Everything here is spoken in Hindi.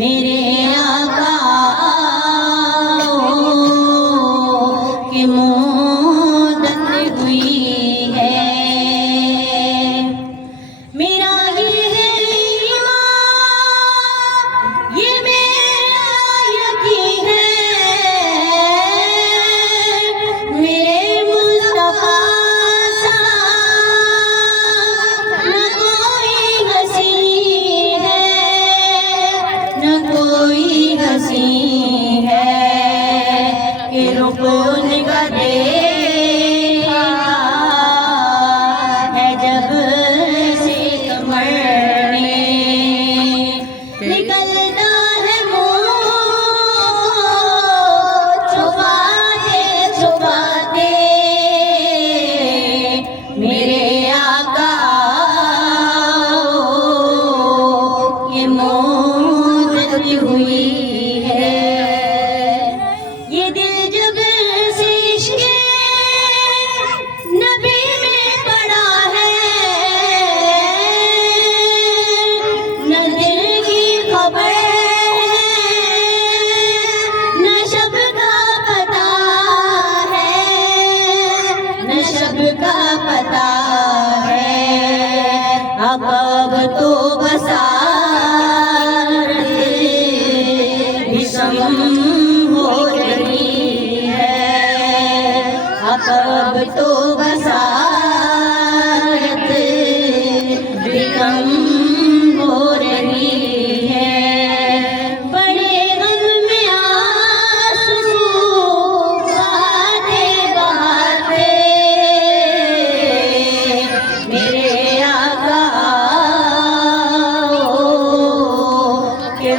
मेरे आका की मुद्दत हुई है। मेरा ये है ईमान, ये मेरा यकीन है, मेरे मुस्तफा सा न कोई हसी है, न कोई हसी है कि रुकन का देखा है जब से कमर में निकलता है मुँह छुपाते छुपाते मेरे आका ये मुद्दत हुई है। ये दिल जब से इश्क़ नबी में पड़ा है, न दिल की खबर न शब का पता है, न शब का पता है। अब तो बसारत विषम हो रही है, अब तो बसारत विषम हो रही है। बड़े गम में आंसू बहाते बहाते मेरे आका के